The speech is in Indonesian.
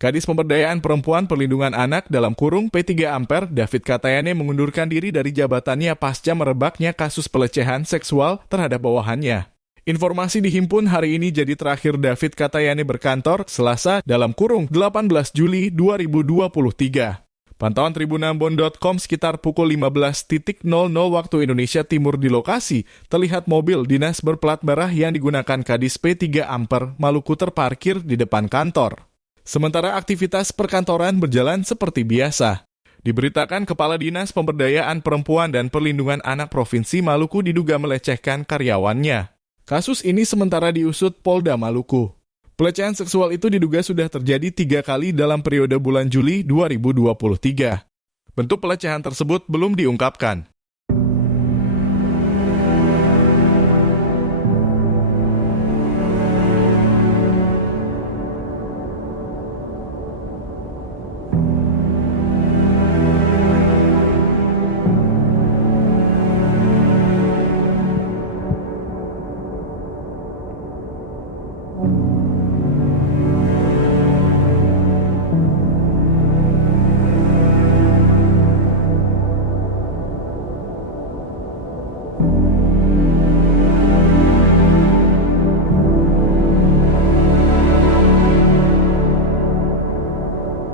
Kadis Pemberdayaan Perempuan Perlindungan Anak dalam kurung P3 Ampere, David Katayane mengundurkan diri dari jabatannya pasca merebaknya kasus pelecehan seksual terhadap bawahannya. Informasi dihimpun hari ini jadi terakhir David Katayane berkantor Selasa dalam kurung 18 Juli 2023. Pantauan tribunambon.com sekitar pukul 15.00 waktu Indonesia Timur di lokasi, terlihat mobil dinas berplat merah yang digunakan Kadis P3 Ampere Maluku terparkir di depan kantor. Sementara aktivitas perkantoran berjalan seperti biasa. Diberitakan Kepala Dinas Pemberdayaan Perempuan dan Perlindungan Anak Provinsi Maluku diduga melecehkan karyawannya. Kasus ini sementara diusut Polda Maluku. Pelecehan seksual itu diduga sudah terjadi 3 kali dalam periode bulan Juli 2023. Bentuk pelecehan tersebut belum diungkapkan.